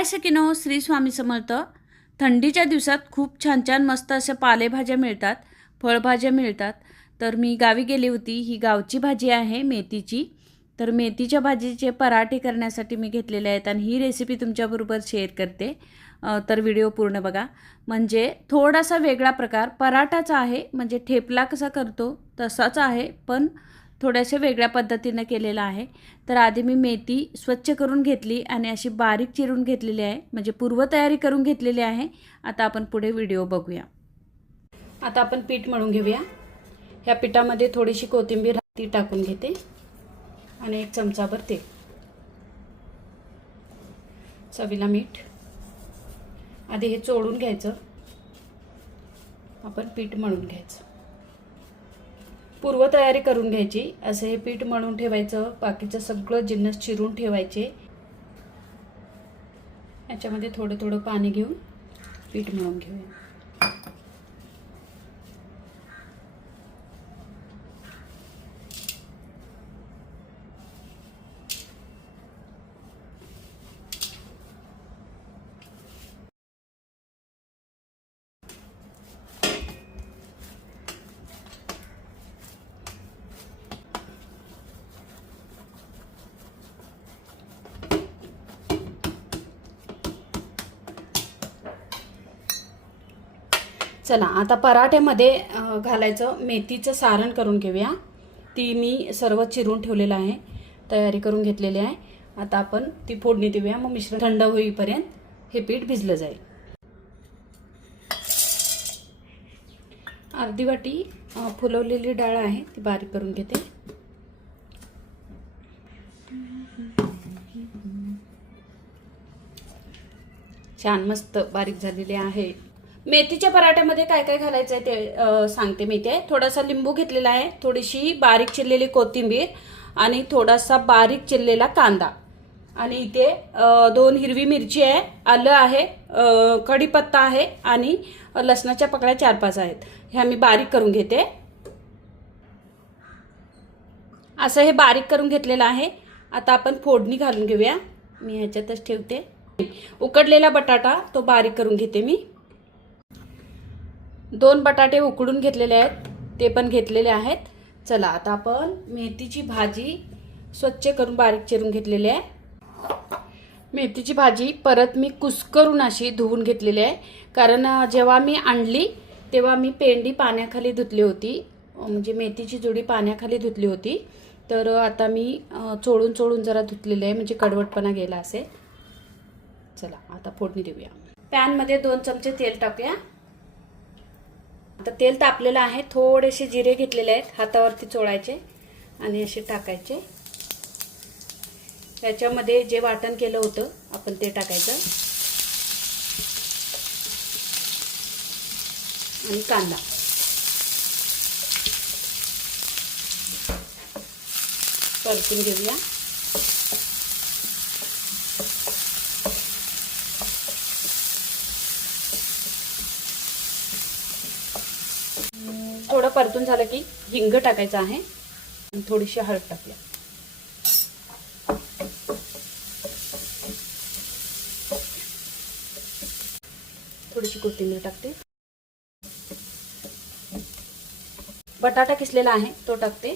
हाय सकिनो श्री स्वामी समर्थ? थंडीच्या दिवसात खूप छान छान मस्त अशा पालेभाज्या मिळतात फळभाज्या मिळतात. तर मी गावी गेली होती. ही गावची भाजी आहे मेथीची. तर मेथीच्या भाजीचे पराठे करण्यासाठी मी घेतलेले आहेत आणि ही रेसिपी तुमच्याबरोबर शेअर करते. तर व्हिडिओ पूर्ण बघा. म्हणजे थोडासा वेगळा प्रकार. पराठाचा आहे म्हणजे ठेपला कसा करतो तसाच आहे पण थोड्याशा वेगळ्या पद्धतीनं केलेलं आहे. तर आधी मी मेथी स्वच्छ करून घेतली आणि अशी बारीक चिरून घेतलेली आहे. म्हणजे पूर्वतयारी करून घेतलेली आहे. आता आपण पुढे व्हिडिओ बघूया. आता आपण पीठ मळून घेऊया. ह्या पिठामध्ये थोडीशी कोथिंबीर ती टाकून घेते. आणि एक चमचाभर तेल. चवीला मीठ. आधी हे चोळून घ्यायचं. आपण पीठ मळून घ्यायचं. पूर्वतयारी करून घ्यायची. असं हे पीठ मळून ठेवायचं. बाकीचं सगळं जिन्नस चिरून ठेवायचे. याच्यामध्ये थोडं थोडं पाणी घेऊन पीठ मळून घेऊया. चला आता पराठ्यामध्ये घालायचं मेथीचं सारण करून घेऊया. ती मी सर्व चिरून ठेवलेलं आहे तयारी करून घेतलेली आहे. आता आपण ती फोडणी देऊया मग मिश्रण थंड होईपर्यंत हे पीठ भिजलं जाईल. अर्धी वाटी फुलवलेली डाळ आहे ती बारीक करून घेते. छान मस्त बारीक झालेली आहे. मेथीच्या पराठ्यामध्ये काय काय घालायचं आहे ते सांगते मी ते थोडासा लिंबू घेतलेला आहे थोडीशी बारीक चिरलेली कोथिंबीर आणि थोडासा बारीक चिरलेला कांदा. आणि इथे दोन हिरवी मिरची आहे आलं आहे कढीपत्ता आहे आणि लसणाच्या पकड्या चार पाच आहेत. ह्या मी बारीक करून घेते. असं हे बारीक करून घेतलेलं आहे. आता आपण फोडणी घालून घेऊया. मी ह्याच्यातच ठेवते. उकडलेला बटाटा तो बारीक करून घेते मी. दोन बटाटे उकडून घेतलेले आहेत ते पण घेतलेले आहेत. चला आता आपण मेथीची भाजी स्वच्छ करून बारीक चिरून घेतलेली आहे. मेथीची भाजी परत मी कुस्करून अशी धुवून घेतलेली आहे. कारण जेव्हा मी आणली तेव्हा मी पेंडी पाण्याखाली धुतली होती. म्हणजे मेथीची जुडी पाण्याखाली धुतली होती. तर आता मी चोळून चोळून जरा धुतलेली आहे म्हणजे कडवटपणा गेला असेल. चला आता फोडणी देऊया. पॅनमध्ये दोन चमचे तेल टाकूया. आता तेल तापलेलं आहे. थोडेसे जिरे घेतलेले आहेत. हातावरती चोळायचे आणि असे टाकायचे. त्याच्यामध्ये जे वाटण केलं होतं आपण ते टाकायचं. आणि कांदा. परतून घेऊया थोडं परतून झालं की हिंग टाकायचं आहे. आणि थोडीशी हळद टाकूया. थोडीशी कोथिंबीर टाकते. बटाटा किसलेला आहे तो टाकते.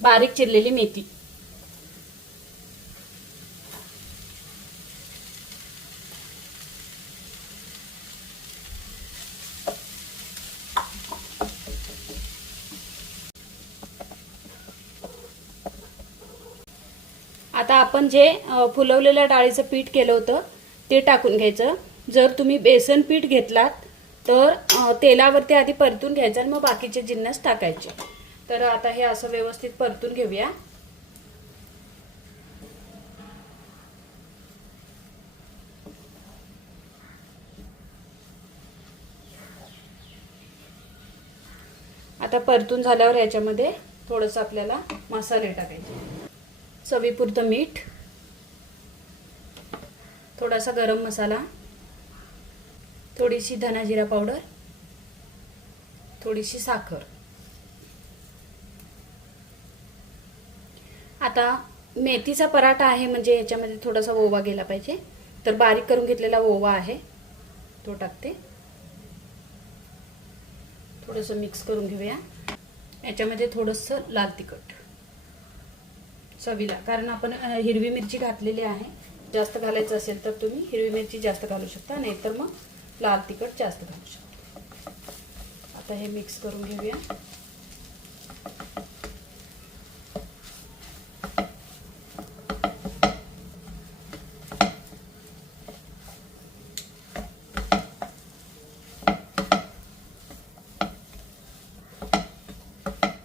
बारीक चिरलेली मेथी आता आपण जे फुलवलेल्या डाळीचं पीठ केलं होतं ते टाकून घ्यायचं. जर तुम्ही बेसन पीठ घेतलात तर तेलावरती आधी परतून घ्यायचं आणि मग बाकीचे जिन्नस टाकायचे. तर आता हे असं व्यवस्थित परतून घेऊया. आता परतून झाल्यावर याच्यामध्ये थोडंसं आपल्याला मसाले टाकायचे. चवीपुरतं मीठ थोडासा गरम मसाला थोडीशी धनाजिरा पावडर थोडीशी साखर. आता मेथीचा पराठा आहे म्हणजे याच्यामध्ये थोडासा ओवा गेला पाहिजे. तर बारीक करून घेतलेला ओवा आहे तो टाकते. थोडंसं मिक्स करून घेऊया. याच्यामध्ये थोडंसं लाल तिखट. चवीला. कारण आपण हिरवी मिरची घातलेली आहे जास्त घालायचं असेल तर तुम्ही हिरवी मिरची जास्त घालू शकता नाहीतर मग लाल तिखट जास्त घालू शकता. आता हे मिक्स करून घेऊया.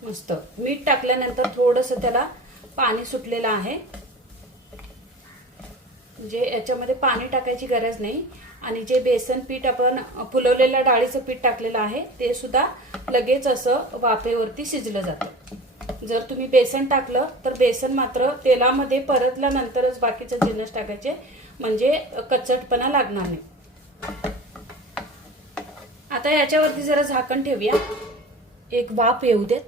मस्त. मीठ टाकल्यानंतर थोडंसं त्याला पाणी सुटलेलं आहे. म्हणजे याच्यामध्ये पाणी टाकायची गरज नाही. आणि जे बेसन पीठ आपण फुलवलेलं डाळीचं पीठ टाकलेलं आहे ते सुद्धा लगेच असं वाफेवरती शिजलं जातं. जर तुम्ही बेसन टाकलं तर बेसन मात्र तेलामध्ये परतल्यानंतरच बाकीचे जिन्नस टाकायचे म्हणजे कच्चटपणा लागणार नाही. आता याच्यावरती जरा झाकण ठेवूया. एक वाफ येऊ देत.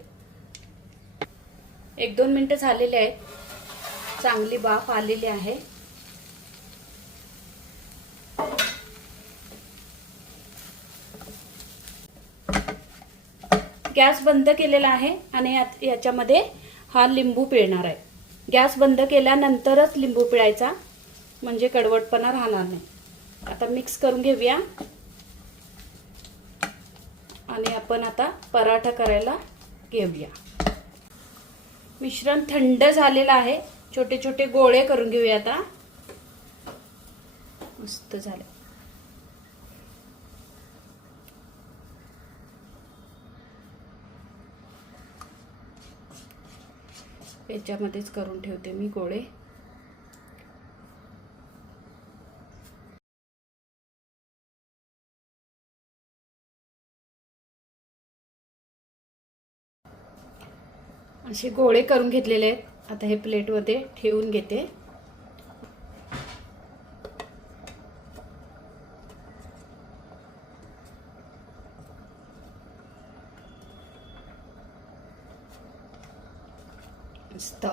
एक दोन मिनटं झालेले आहेत. चांगली बाफ आलेली आहे. गॅस बंद केलेला आहे आणि याच्यामध्ये हा लिंबू पिळणार आहे. गॅस बंद केल्यानंतरच लिंबू पिळायचा म्हणजे कडवटपणा राहणार नाही. आता मिक्स करून घेऊया. आणि आपण आता पराठा करायला घेऊया. मिश्रण थंड झालेलं आहे. छोटे छोटे गोळे करून घेऊया आता. मस्त झालं. याच्यामध्येच करून ठेवते मी गोळे. असे गोळे करून घेतलेले आहेत. आता हे प्लेटमध्ये ठेवून घेते. मस्त.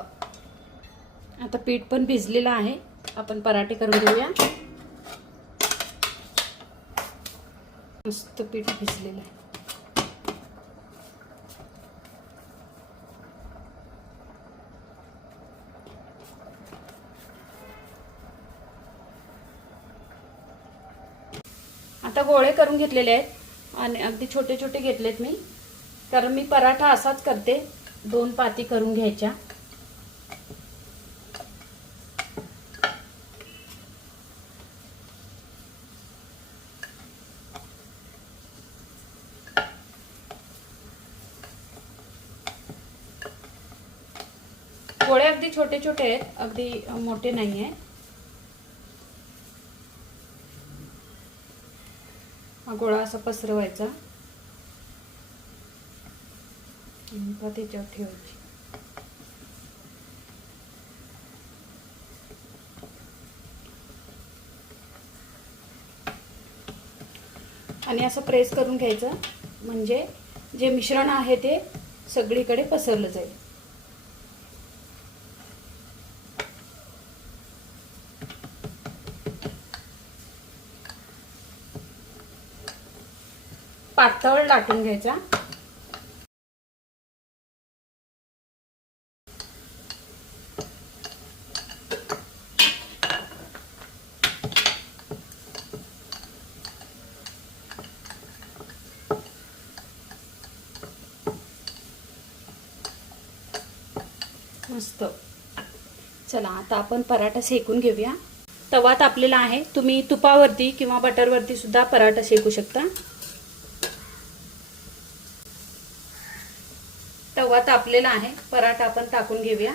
आता पीठ पण भिजलेलं आहे. आपण पराठे करून घेऊया. मस्त पीठ भिजलेलं आहे आता गोळे करून घेतलेले आहेत. आणि अगदी छोटे छोटे घेतलेत मी. कारण मी पराठा असाच करते. दोन पाती करून घ्यायच्या. गोळे अगदी छोटे छोटे आहेत. अगदी मोठे नाही आहे गोळा असा पसरवायचा. त्याच्यावर ठेवायची. आणि असं प्रेस करून घ्यायचं. म्हणजे जे मिश्रण आहे ते सगळीकडे पसरलं जाईल. लाटून घ्यायचा. मस्त. चला आता आपण पराठा शेकून घेऊया. तवा तापलेला आहे. तुम्ही तुपावरती किंवा बटरवरती सुद्धा पराठा शेकू शकता. रवा तापलेला आहे. पराठा आपण टाकून घेऊया.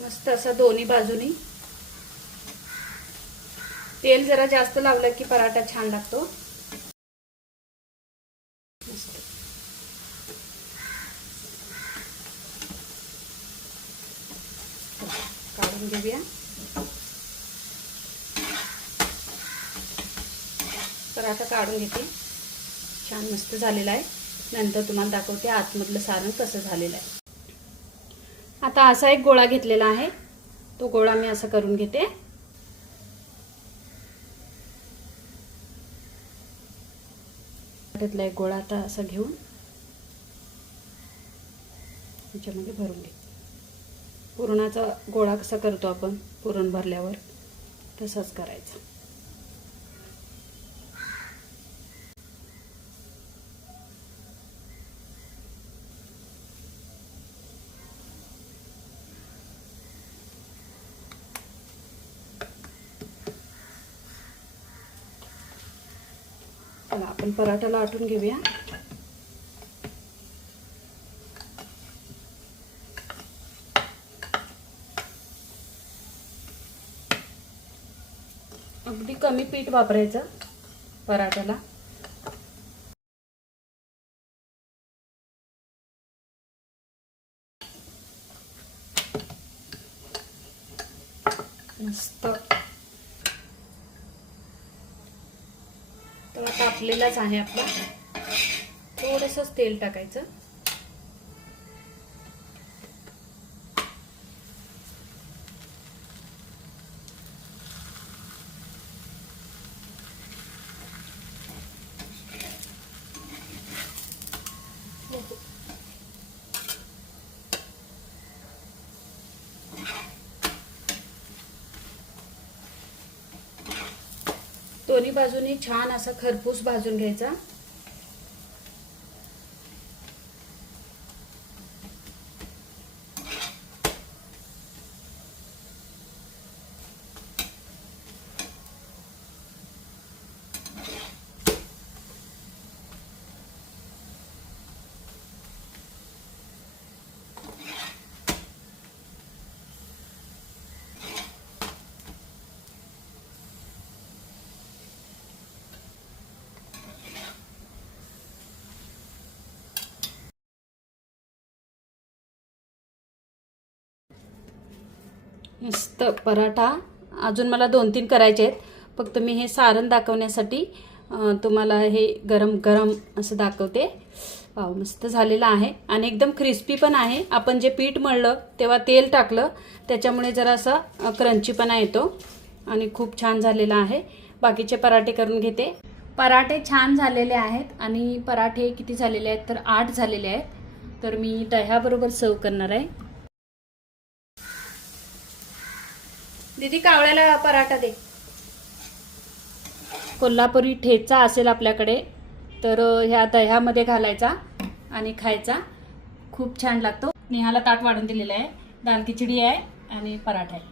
मस्त असं दोन्ही बाजूनी. तेल जरा जास्त लावलं की पराठा छान लागतो. काढून घेऊया. पराठा काढून घेते. छान मस्त झालेला आहे. नंतर तुम्हाला दाखवते आतमधलं सारण कसं झालेलं आहे. आता असा एक गोळा घेतलेला आहे. तो गोळा मी असा करून घेते. त्यातला एक गोळा आता असा घेऊन त्याच्यामध्ये भरून घेते. पुरणाचा गोळा कसा करतो आपण? पुरण भरल्यावर तसंच करायचं. चला आपण पराठाला आटून घेऊया. अगदी कमी पीठ वापरायचं पराठ्याला. मस्त वाटलेलाच आहे आपला. थोडंसंच तेल टाकायचं. दोन्ही बाजूनी छान असा खरपूस भाजून घ्यायचा. मस्त पराठा. अजून मला दोन तीन करायचे आहेत. फक्त मी हे सारण दाखवण्यासाठी तुम्हाला हे गरम गरम असं दाखवते. पाव मस्त झालेलं आहे. आणि एकदम क्रिस्पी पण आहे. आपण जे पीठ मळलं तेव्हा तेल टाकलं त्याच्यामुळे जरा असा क्रंचीपणा येतो. आणि खूप छान झालेला आहे. बाकीचे पराठे करून घेते. पराठे छान झालेले आहेत. आणि पराठे किती झालेले आहेत? तर आठ झालेले आहेत. तर मी दह्याबरोबर सर्व करणार आहे. दीदी कावळ्याला पराठा दे. कोल्हापुरी ठेचा असेल आपल्याकडे तर ह्या दह्यामध्ये घालायचा आणि खायचा. खूप छान लागतो. नेहाला ताट वाढून दिलेलं आहे. दाल खिचडी आहे आणि पराठा आहे.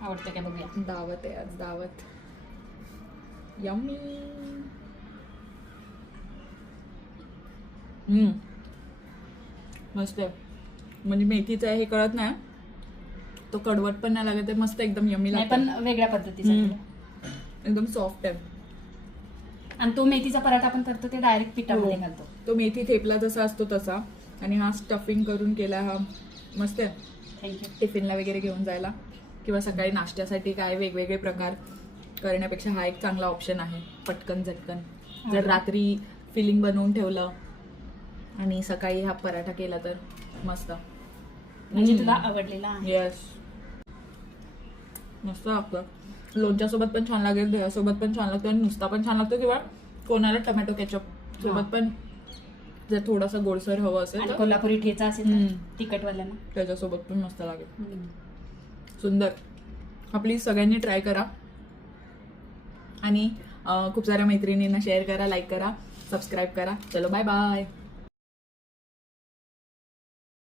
आवडतं काय बघूया? दावत आहे आज दावत. यम्मी मस्त आहे. म्हणजे मेथीचं आहे हे कळत नाही. तो कडवट पण नाही लागत आहे मस्त एकदम नाही लागतं पण वेगळ्या पद्धतीचा हम्म. एकदम सॉफ्ट आहे. आणि तो मेथीचा पराठा आपण करतो ते डायरेक्ट पिठामध्ये हो. घालतो. तो मेथी थेपला जसा असतो तसा. आणि हा स्टफिंग करून केला हा मस्त आहे. थँक्यू टिफिनला वगैरे घेऊन जायला. किंवा सकाळी नाश्त्यासाठी काय वेगवेगळे प्रकार करण्यापेक्षा हा एक चांगला ऑप्शन आहे. पटकन झटकन. जर. रात्री फिलिंग बनवून ठेवलं आणि सकाळी हा पराठा केला तर मस्त. म्हणजे तुला आवडलेला आहे. येस मस्त लागतं. लोणच्यासोबत पण छान लागेल दह्यासोबत पण छान लागतं आणि नुसता पण छान लागतो किंवा कोणाला टमॅटो केचप. सोबत पण जर थोडासा गोडसर हवं असेल कोल्हापुरी ठेचा असेल तिखटवाल्यांना. त्याच्यासोबत पण मस्त लागेल. सुंदर. हा प्लीज सगळ्यांनी ट्राय करा. आणि खूप साऱ्या मैत्रिणींना शेअर करा लाईक करा सबस्क्राईब करा. चलो बाय बाय